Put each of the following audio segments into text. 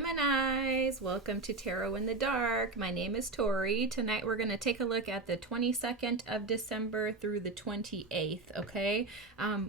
Geminis, welcome to Tarot in the Dark. My name is Tori. Tonight we're going to take a look at the 22nd of December through the 28th, okay?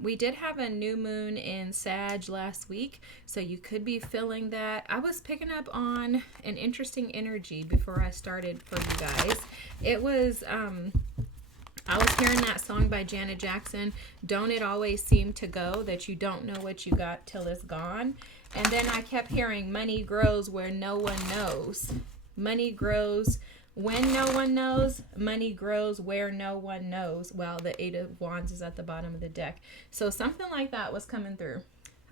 We did have a new moon in Sag last week, so you could be feeling that. I was picking up on an interesting energy before I started for you guys. It was, I was hearing that song by Janet Jackson, Don't It Always Seem to Go, that you don't know what you got till it's gone. And then I kept hearing money grows where no one knows. Money grows when no one knows. Money grows where no one knows. Well, the Eight of Wands is at the bottom of the deck. So something like that was coming through.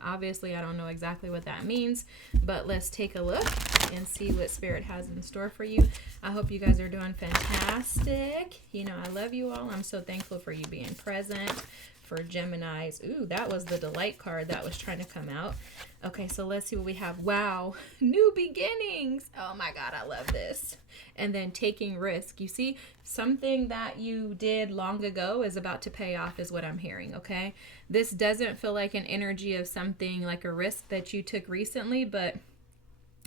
Obviously, I don't know exactly what that means, but let's take a look and see what Spirit has in store for you. I hope you guys are doing fantastic. You know, I love you all. I'm so thankful for you being present. For Geminis. Ooh, that was the Delight card that was trying to come out. Okay, so let's see what we have. Wow, new beginnings. Oh my God, I love this. And then taking risk. You see, something that you did long ago is about to pay off is what I'm hearing, okay? This doesn't feel like an energy of something like a risk that you took recently, but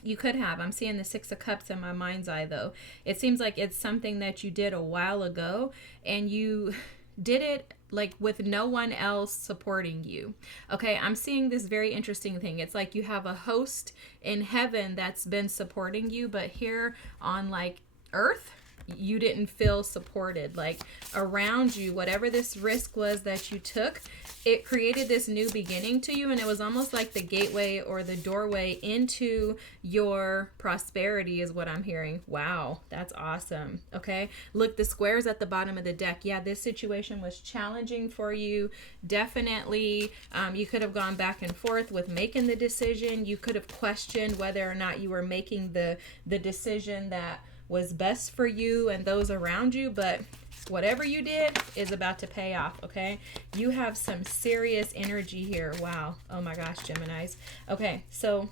you could have. I'm seeing the Six of Cups in my mind's eye, though. It seems like it's something that you did a while ago, and you did it like with no one else supporting you. Okay, I'm seeing this very interesting thing. It's like you have a host in heaven that's been supporting you, but here on like earth, you didn't feel supported. Like around you, whatever this risk was that you took, it created this new beginning to you, and it was almost like the gateway or the doorway into your prosperity is what I'm hearing. Wow, that's awesome. Okay, look, the squares at the bottom of the deck. Yeah, this situation was challenging for you. Definitely, you could have gone back and forth with making the decision. You could have questioned whether or not you were making the decision that was best for you and those around you, but whatever you did is about to pay off, okay? You have some serious energy here. Wow. Oh my gosh, Geminis. Okay, so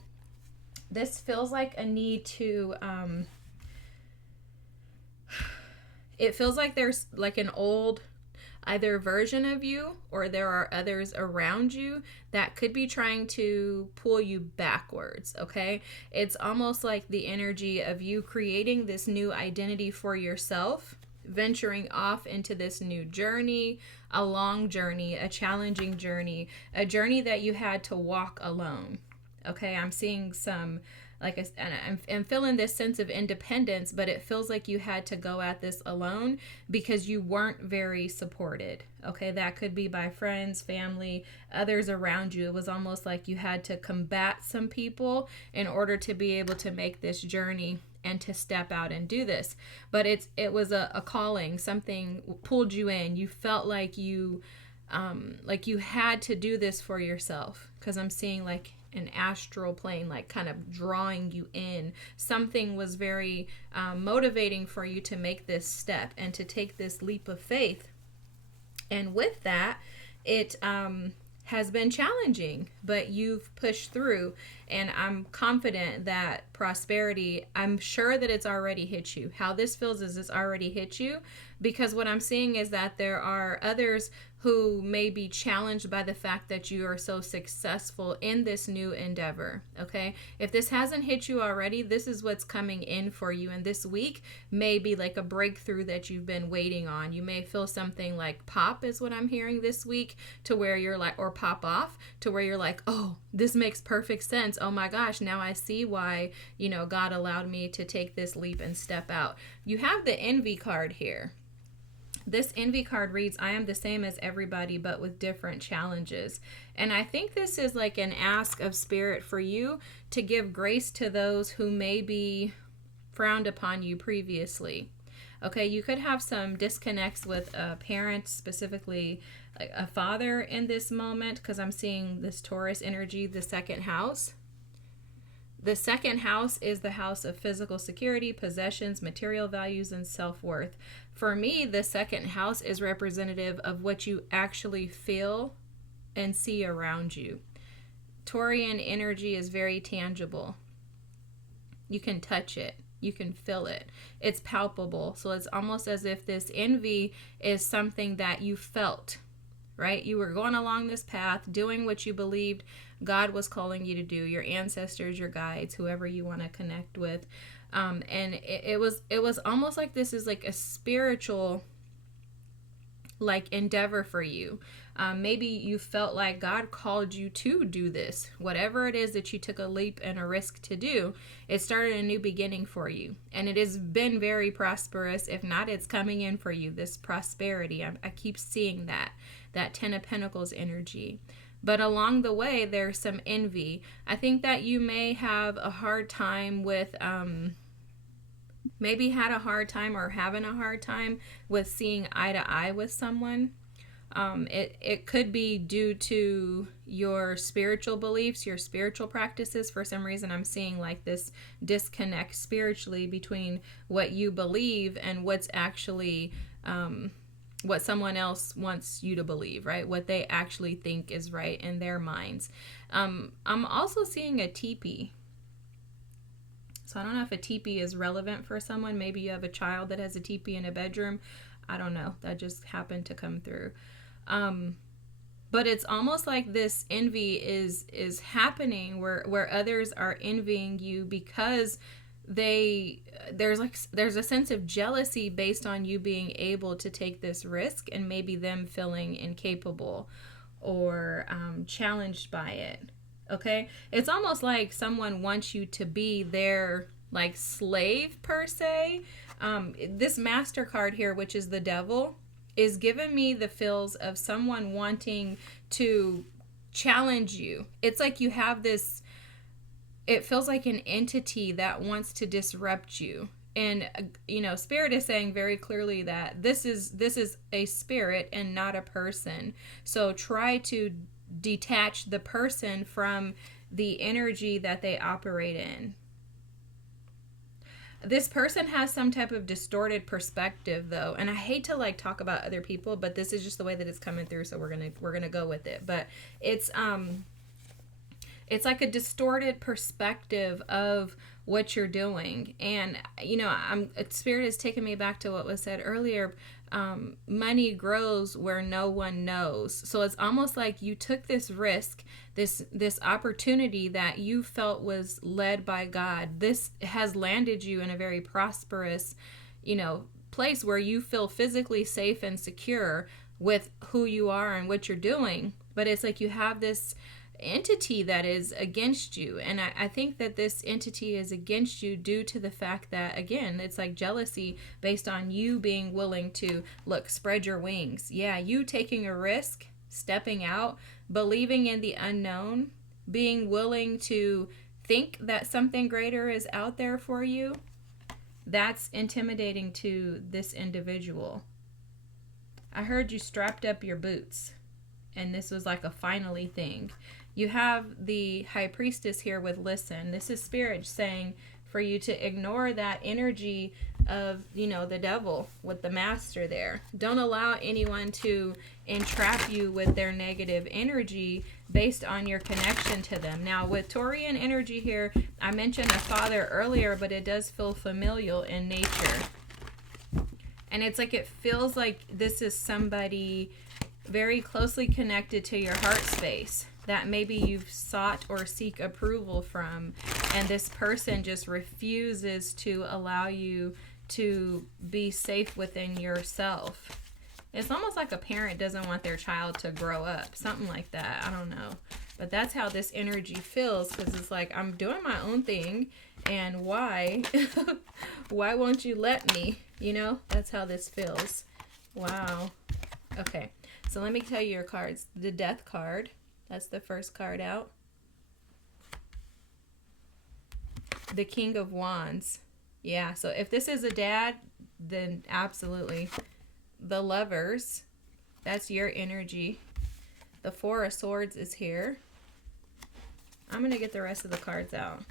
this feels like a need to, it feels like there's like an old either version of you or there are others around you that could be trying to pull you backwards, okay? It's almost like the energy of you creating this new identity for yourself, venturing off into this new journey, a long journey, a challenging journey, a journey that you had to walk alone, okay? I'm seeing some I'm feeling this sense of independence, but it feels like you had to go at this alone because you weren't very supported. Okay, that could be by friends, family, others around you. It was almost like you had to combat some people in order to be able to make this journey and to step out and do this. But it was a calling. Something pulled you in. You felt like you had to do this for yourself, because I'm seeing like an astral plane like kind of drawing you in. Something was very motivating for you to make this step and to take this leap of faith. And with that, it has been challenging, but you've pushed through, and I'm confident that prosperity, I'm sure that it's already hit you. How this feels is it's already hit you, because what I'm seeing is that there are others who may be challenged by the fact that you are so successful in this new endeavor, okay? If this hasn't hit you already, this is what's coming in for you, and this week may be like a breakthrough that you've been waiting on. You may feel something like pop is what I'm hearing this week, to where you're like, or pop off, to where you're like, oh, this makes perfect sense. Oh my gosh, now I see why, God allowed me to take this leap and step out. You have the Envy card here. This Envy card reads, I am the same as everybody, but with different challenges. And I think this is like an ask of Spirit for you to give grace to those who may be frowned upon you previously. Okay, you could have some disconnects with a parent, specifically like a father in this moment, because I'm seeing this Taurus energy, the second house. The second house is the house of physical security, possessions, material values, and self-worth. For me, the second house is representative of what you actually feel and see around you. Taurian energy is very tangible. You can touch it. You can feel it. It's palpable. So it's almost as if this envy is something that you felt, right? You were going along this path, doing what you believed God was calling you to do, your ancestors, your guides, whoever you want to connect with. And it was almost like this is like a spiritual like endeavor for you. Maybe you felt like God called you to do this. Whatever it is that you took a leap and a risk to do, it started a new beginning for you. And it has been very prosperous. If not, it's coming in for you, this prosperity. I keep seeing that Ten of Pentacles energy. But along the way, there's some envy. I think that you may have a hard time with, maybe had a hard time or having a hard time with seeing eye to eye with someone. It could be due to your spiritual beliefs, your spiritual practices. For some reason, I'm seeing like this disconnect spiritually between what you believe and what's actually what someone else wants you to believe, right? What they actually think is right in their minds. I'm also seeing a teepee. So I don't know if a teepee is relevant for someone. Maybe you have a child that has a teepee in a bedroom. I don't know. That just happened to come through. But it's almost like this envy is happening where others are envying you because there's a sense of jealousy based on you being able to take this risk, and maybe them feeling incapable or challenged by it. Okay, it's almost like someone wants you to be their like slave per se. This master card here, which is the devil, is giving me the feels of someone wanting to challenge you. It's like you have this, it feels like an entity that wants to disrupt you. And Spirit is saying very clearly that this is a spirit and not a person. So try to detach the person from the energy that they operate in. This person has some type of distorted perspective though, and I hate to like talk about other people, but this is just the way that it's coming through, so we're gonna go with it. But it's like a distorted perspective of what you're doing. And Spirit is taking me back to what was said earlier. Money grows where no one knows. So it's almost like you took this risk, this opportunity that you felt was led by God. This has landed you in a very prosperous, place where you feel physically safe and secure with who you are and what you're doing. But it's like you have this entity that is against you, and I think that this entity is against you due to the fact that, again, it's like jealousy based on you being willing to spread your wings. You taking a risk, stepping out, believing in the unknown, being willing to think that something greater is out there for you. That's intimidating to this individual. I heard you strapped up your boots, and this was like a finally thing. You have the High Priestess here with listen. This is Spirit saying for you to ignore that energy of, the devil with the master there. Don't allow anyone to entrap you with their negative energy based on your connection to them. Now, with Taurian energy here, I mentioned a father earlier, but it does feel familial in nature. And it's like it feels like this is somebody very closely connected to your heart space that maybe you've sought or seek approval from, and this person just refuses to allow you to be safe within yourself. It's almost like a parent doesn't want their child to grow up, something like that. I don't know, but that's how this energy feels, because it's like, I'm doing my own thing, and why why won't you let me? That's how this feels. Wow. Okay, so let me tell you your cards. The Death card, that's the first card out. The King of Wands. Yeah, so if this is a dad, then absolutely. The Lovers, that's your energy. The Four of Swords is here. I'm going to get the rest of the cards out.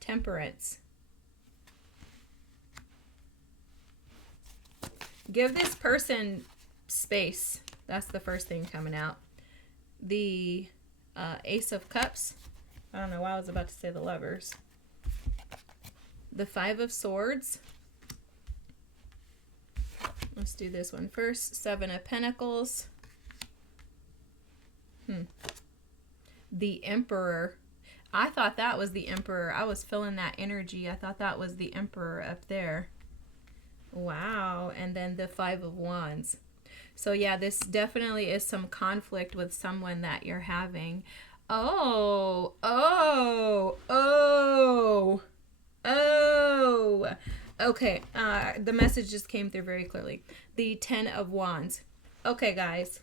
Temperance. Give this person space. That's the first thing coming out. The Ace of Cups. I don't know why I was about to say the Lovers. The Five of Swords. Let's do this one first. Seven of Pentacles. the Emperor. I thought that was the Emperor. I was feeling that energy. I thought that was the Emperor up there. Wow. And then the Five of Wands. So yeah, this definitely is some conflict with someone that you're having. Oh, oh, oh, oh. Okay, the message just came through very clearly. The Ten of Wands. Okay, guys.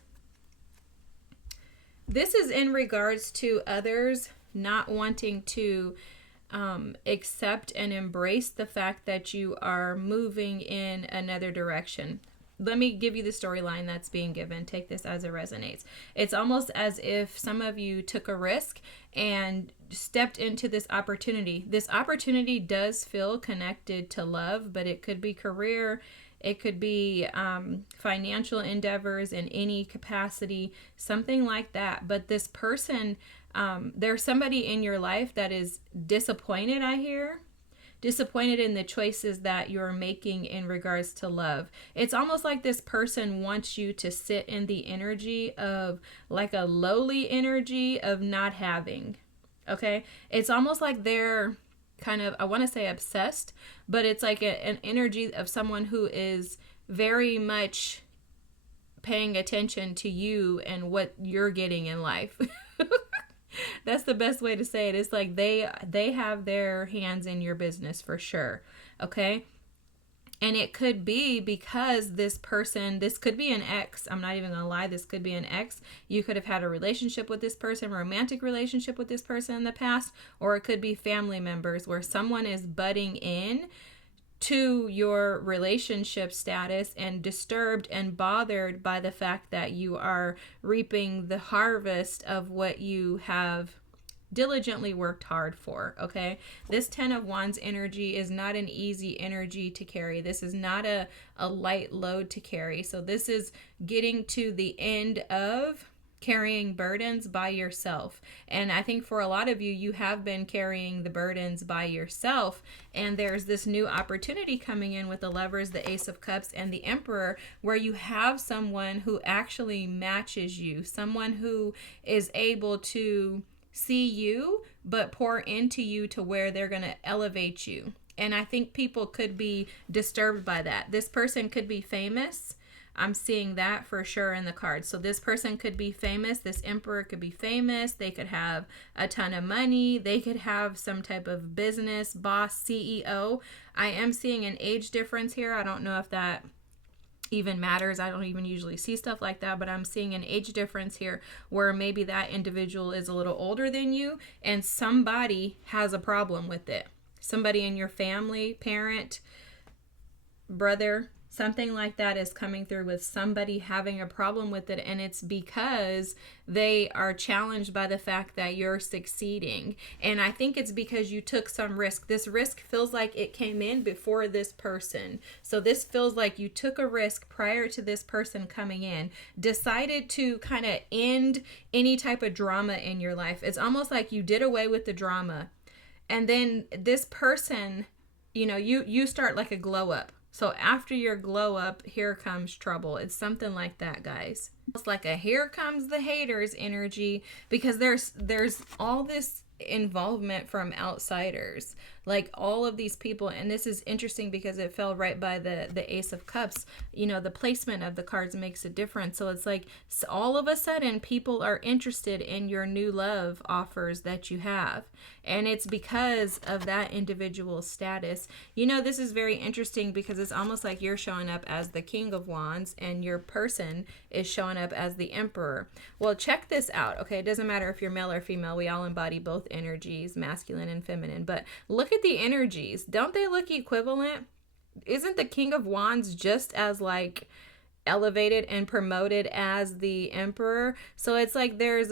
This is in regards to others not wanting to accept and embrace the fact that you are moving in another direction. Let me give you the storyline that's being given. Take this as it resonates. It's almost as if some of you took a risk and stepped into this opportunity. This opportunity does feel connected to love, but it could be career, it could be financial endeavors in any capacity, something like that. But this person, there's somebody in your life that is disappointed, I hear. Disappointed in the choices that you're making in regards to love. It's almost like this person wants you to sit in the energy of like a lowly energy of not having. Okay? It's almost like they're kind of, I want to say obsessed, but it's like an energy of someone who is very much paying attention to you and what you're getting in life. That's the best way to say it. It's like they have their hands in your business for sure. Okay? And it could be because this person, this could be an ex. I'm not even going to lie. This could be an ex. You could have had a relationship with this person, romantic relationship with this person in the past, or it could be family members where someone is butting in to your relationship status and disturbed and bothered by the fact that you are reaping the harvest of what you have diligently worked hard for. Okay, this Ten of Wands energy is not an easy energy to carry. This is not a light load to carry. So this is getting to the end of carrying burdens by yourself. And I think for a lot of you, you have been carrying the burdens by yourself. And there's this new opportunity coming in with the Lovers, the Ace of Cups, and the Emperor, where you have someone who actually matches you, someone who is able to see you, but pour into you to where they're going to elevate you. And I think people could be disturbed by that. This person could be famous. I'm seeing that for sure in the cards. So this person could be famous. This Emperor could be famous. They could have a ton of money. They could have some type of business, boss, CEO. I am seeing an age difference here. I don't know if that even matters. I don't even usually see stuff like that, but I'm seeing an age difference here where maybe that individual is a little older than you and somebody has a problem with it. Somebody in your family, parent, brother, something like that is coming through with somebody having a problem with it, and it's because they are challenged by the fact that you're succeeding. And I think it's because you took some risk. This risk feels like it came in before this person. So this feels like you took a risk prior to this person coming in, decided to kind of end any type of drama in your life. It's almost like you did away with the drama. And then this person, you start like a glow up. So after your glow up, here comes trouble. It's something like that, guys. It's like a here comes the haters energy, because there's all this involvement from outsiders, like all of these people. And this is interesting because it fell right by the Ace of Cups. The placement of the cards makes a difference. So it's like all of a sudden people are interested in your new love offers that you have, and it's because of that individual status. This is very interesting because it's almost like you're showing up as the King of Wands and your person is showing up as the Emperor. Well, check this out. Okay, it doesn't matter if you're male or female. We all embody both energies, masculine and feminine. But look at the energies. Don't they look equivalent? Isn't the King of Wands just as like elevated and promoted as the Emperor? So it's like there's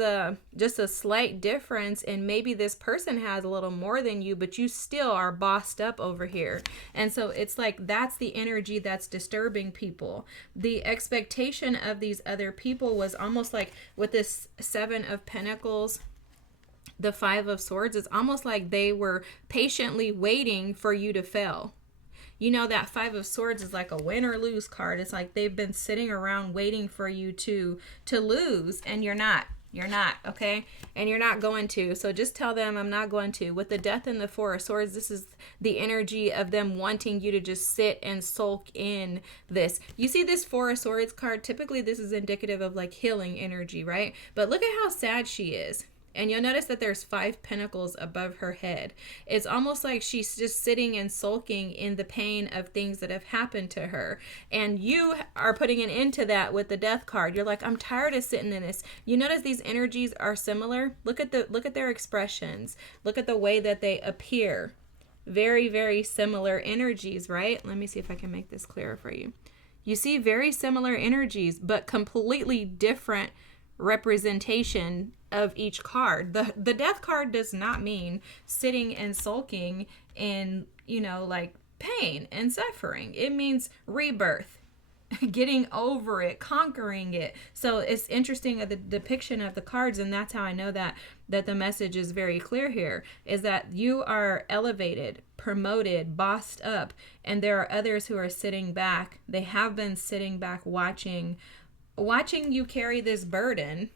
just a slight difference, and maybe this person has a little more than you, but you still are bossed up over here. And so it's like that's the energy that's disturbing people. The expectation of these other people was almost like with this Seven of Pentacles, the Five of Swords, it's almost like they were patiently waiting for you to fail. That Five of Swords is like a win or lose card. It's like they've been sitting around waiting for you to lose, and you're not. You're not, okay? And you're not going to. So just tell them, I'm not going to. With the Death and the Four of Swords, this is the energy of them wanting you to just sit and sulk in this. You see this Four of Swords card? Typically, this is indicative of like healing energy, right? But look at how sad she is. And you'll notice that there's 5 pentacles above her head. It's almost like she's just sitting and sulking in the pain of things that have happened to her. And you are putting an end to that with the Death card. You're like, I'm tired of sitting in this. You notice these energies are similar. Look at their expressions. Look at the way that they appear. Very, very similar energies, right? Let me see if I can make this clearer for you. You see very similar energies, but completely different representation of each card. The Death card does not mean sitting and sulking in, like pain and suffering. It means rebirth, getting over it, conquering it. So it's interesting the depiction of the cards, and that's how I know that the message is very clear here, is that you are elevated, promoted, bossed up, and there are others who are sitting back. They have been sitting back watching you carry this burden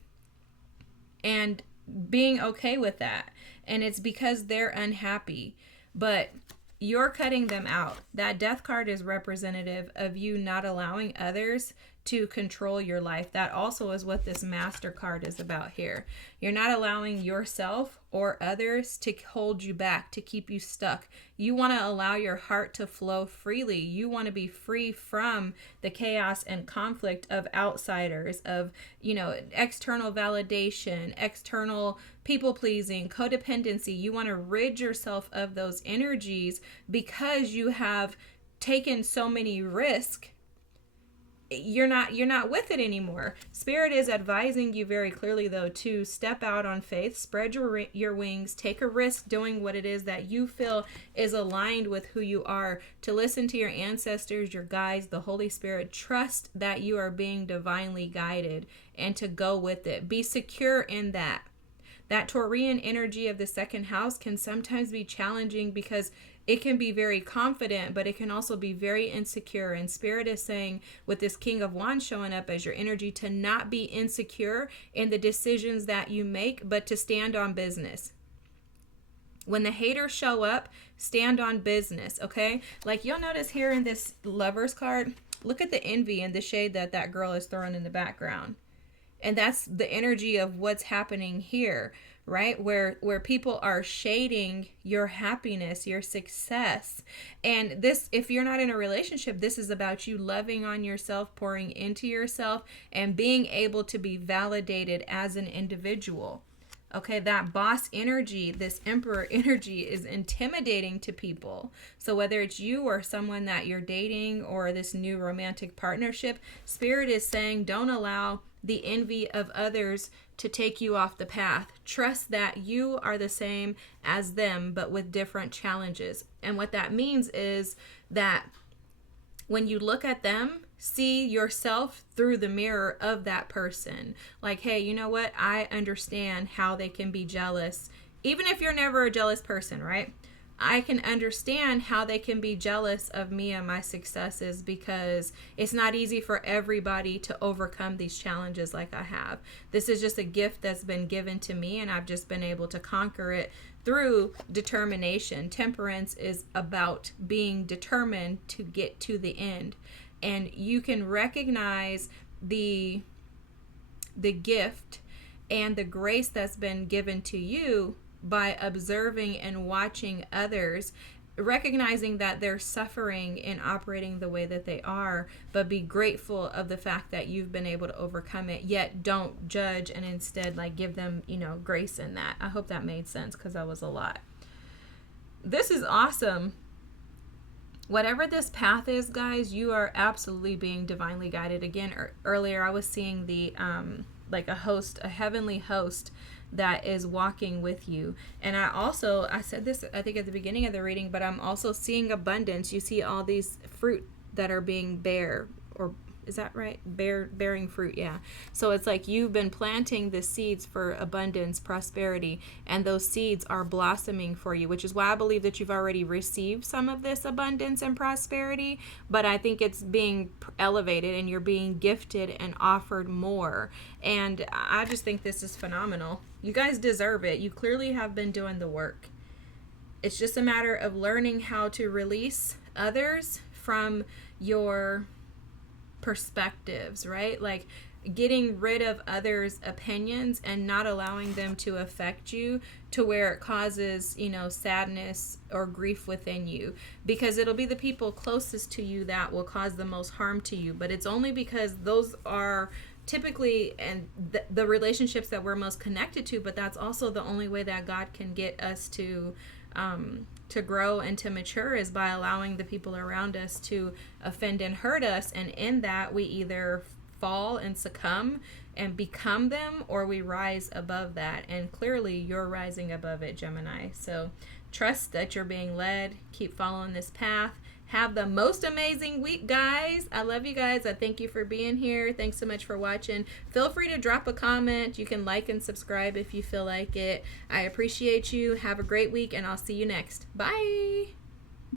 and being okay with that. And it's because they're unhappy, but you're cutting them out. That Death card is representative of you not allowing others to control your life. That also is what this Master card is about here. You're not allowing yourself or others to hold you back, to keep you stuck. You want to allow your heart to flow freely. You want to be free from the chaos and conflict of outsiders, of, external validation, external people pleasing, codependency. You want to rid yourself of those energies because you have taken so many risks. You're not with it anymore. Spirit is advising you very clearly, though, to step out on faith, spread your wings, take a risk doing what it is that you feel is aligned with who you are, to listen to your ancestors, your guides, the Holy Spirit. Trust that you are being divinely guided and to go with it. Be secure in that. That Taurian energy of the second house can sometimes be challenging because it can be very confident, but it can also be very insecure. And Spirit is saying, with this King of Wands showing up as your energy, to not be insecure in the decisions that you make, but to stand on business. When the haters show up, stand on business, okay? Like you'll notice here in this Lovers card, look at the envy and the shade that girl is throwing in the background. And that's the energy of what's happening here, right? Where people are shading your happiness, your success. And this, if you're not in a relationship, this is about you loving on yourself, pouring into yourself, and being able to be validated as an individual. Okay, that boss energy, this emperor energy, is intimidating to people. So whether it's you or someone that you're dating or this new romantic partnership, Spirit is saying, don't allow the envy of others to take you off the path. Trust that you are the same as them, but with different challenges. And what that means is that when you look at them, see yourself through the mirror of that person. Like, hey, you know what? I understand how they can be jealous. Even if you're never a jealous person, right? I can understand how they can be jealous of me and my successes, because it's not easy for everybody to overcome these challenges like I have. This is just a gift that's been given to me, and I've just been able to conquer it through determination. Temperance is about being determined to get to the end. And you can recognize the gift and the grace that's been given to you by observing and watching others, recognizing that they're suffering and operating the way that they are, but be grateful of the fact that you've been able to overcome it, yet don't judge, and instead give them, grace in that. I hope that made sense, because that was a lot. This is awesome. Whatever this path is, guys, you are absolutely being divinely guided. Again, earlier I was seeing the a heavenly host that is walking with you. And I said this, I think, at the beginning of the reading, but I'm also seeing abundance. You see all these fruit that are being bare, or Is that right? Bearing fruit, yeah. So it's like you've been planting the seeds for abundance, prosperity, and those seeds are blossoming for you, which is why I believe that you've already received some of this abundance and prosperity, but I think it's being elevated and you're being gifted and offered more. And I just think this is phenomenal. You guys deserve it. You clearly have been doing the work. It's just a matter of learning how to release others from your perspectives, right? Like getting rid of others' opinions and not allowing them to affect you to where it causes, sadness or grief within you. Because it'll be the people closest to you that will cause the most harm to you. But it's only because those are typically and the relationships that we're most connected to, but that's also the only way that God can get us to grow and to mature, is by allowing the people around us to offend and hurt us. And in that, we either fall and succumb and become them, or we rise above that. And clearly you're rising above it, Gemini. So trust that you're being led. Keep following this path. Have the most amazing week, guys. I love you guys. I thank you for being here. Thanks so much for watching. Feel free to drop a comment. You can like and subscribe if you feel like it. I appreciate you. Have a great week, and I'll see you next. Bye.